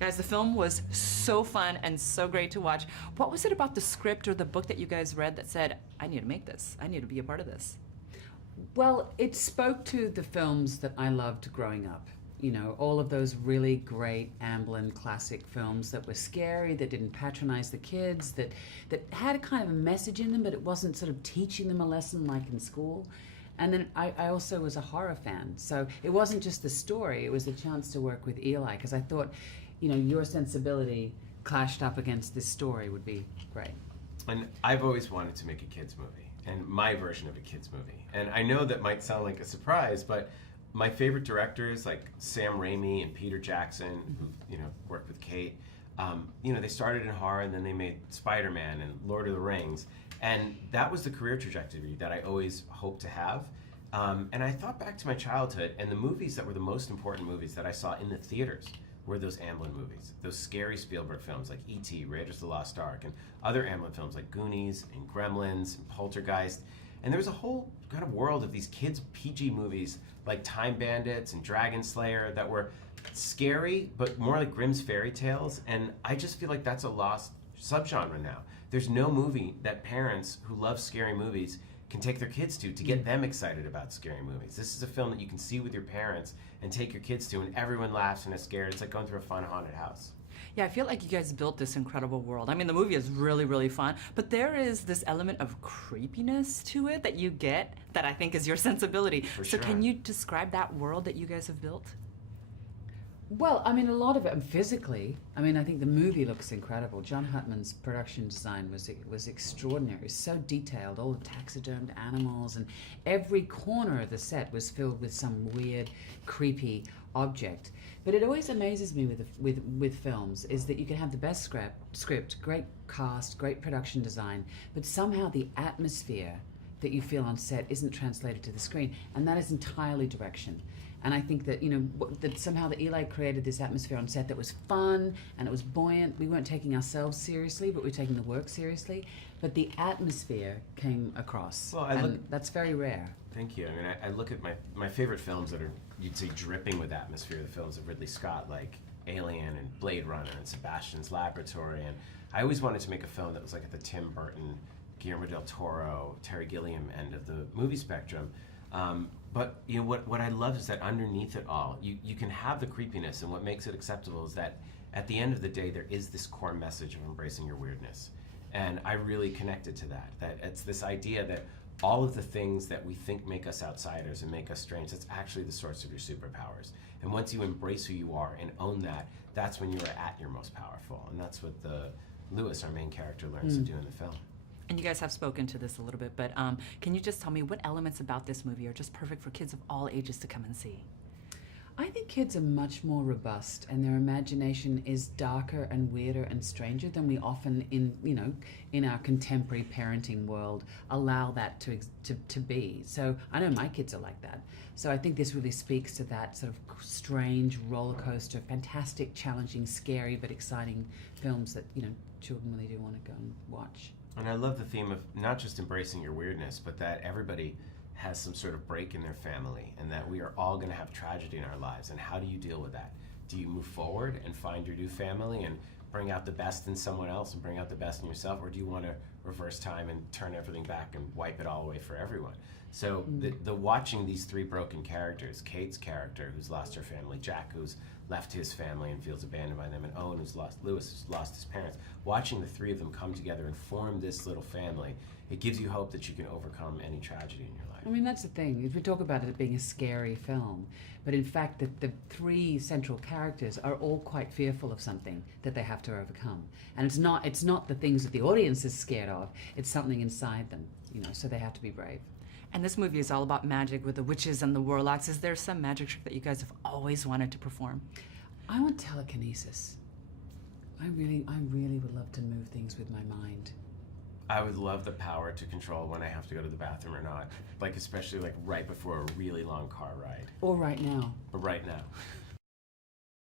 Guys, the film was so fun and so great to watch. What was it about the script or the book that you guys read that said, I need to make this, I need to be a part of this? Well, it spoke to the films that I loved growing up. You know, all of those really great Amblin classic films that were scary, that didn't patronize the kids, that had a kind of a message in them, but it wasn't sort of teaching them a lesson like in school. And then I also was a horror fan. So it wasn't just the story, it was a chance to work with Eli, because I thought, you know, your sensibility clashed up against this story would be great. And I've always wanted to make a kids movie, and my version of a kids movie. And I know that might sound like a surprise, but my favorite directors like Sam Raimi and Peter Jackson, who, you know, worked with Cate, you know, they started in horror and then they made Spider-Man and Lord of the Rings. And that was the career trajectory that I always hoped to have. And I thought back to my childhood, and the movies that were the most important movies that I saw in the theaters were those Amblin movies, those scary Spielberg films like E.T., Raiders of the Lost Ark, and other Amblin films like Goonies and Gremlins and Poltergeist. And there was a whole kind of world of these kids' PG movies like Time Bandits and Dragon Slayer that were scary, but more like Grimm's fairy tales. And I just feel like that's a lost subgenre now. There's no movie that parents who love scary movies can take their kids to get them excited about scary movies. This is a film that you can see with your parents and take your kids to, and everyone laughs and is scared. It's like going through a fun haunted house. Yeah, I feel like you guys built this incredible world. I mean, the movie is really, really fun, but there is this element of creepiness to it that you get that I think is your sensibility. For so sure. Can you describe that world that you guys have built? Well, I mean, a lot of it, and physically, I mean, I think the movie looks incredible. John Huttman's production design was extraordinary. It was so detailed, all the taxidermed animals, and every corner of the set was filled with some weird, creepy object. But it always amazes me with films is that you can have the best script, great cast, great production design, but somehow the atmosphere that you feel on set isn't translated to the screen, and that is entirely direction. And I think that, you know, that somehow that Eli created this atmosphere on set that was fun and it was buoyant. We weren't taking ourselves seriously, but we were taking the work seriously. But the atmosphere came across, that's very rare. Thank you. I mean, I look at my favorite films that are, you'd say, dripping with atmosphere, the films of Ridley Scott, like Alien and Blade Runner and Sebastian's Laboratory. And I always wanted to make a film that was like at the Tim Burton, Guillermo del Toro, Terry Gilliam end of the movie spectrum. But you know what I love is that underneath it all, you can have the creepiness, and what makes it acceptable is that at the end of the day, there is this core message of embracing your weirdness. And I really connected to that it's this idea that all of the things that we think make us outsiders and make us strange, that's actually the source of your superpowers. And once you embrace who you are and own that, that's when you are at your most powerful. And that's what Lewis, our main character, learns to do in the film. And you guys have spoken to this a little bit, but can you just tell me what elements about this movie are just perfect for kids of all ages to come and see? I think kids are much more robust, and their imagination is darker and weirder and stranger than we often in our contemporary parenting world allow that to be. So I know my kids are like that. So I think this really speaks to that sort of strange roller coaster, fantastic, challenging, scary but exciting films that, you know, children really do want to go and watch. And I love the theme of not just embracing your weirdness, but that everybody has some sort of break in their family, and that we are all going to have tragedy in our lives. And how do you deal with that? Do you move forward and find your new family and bring out the best in someone else and bring out the best in yourself, or do you want to reverse time and turn everything back and wipe it all away for everyone? So the watching these three broken characters, Cate's character who's lost her family, Jack who's left his family and feels abandoned by them, and Owen Lewis who's lost his parents, watching the three of them come together and form this little family, it gives you hope that you can overcome any tragedy in your life. I mean, that's the thing. We talk about it being a scary film, but in fact the three central characters are all quite fearful of something that they have to overcome. And it's not the things that the audience is scared of, it's something inside them, you know, so they have to be brave. And this movie is all about magic with the witches and the warlocks. Is there some magic trick that you guys have always wanted to perform? I want telekinesis. I really would love to move things with my mind. I would love the power to control when I have to go to the bathroom or not. Like, especially like right before a really long car ride. Or right now. Or right now.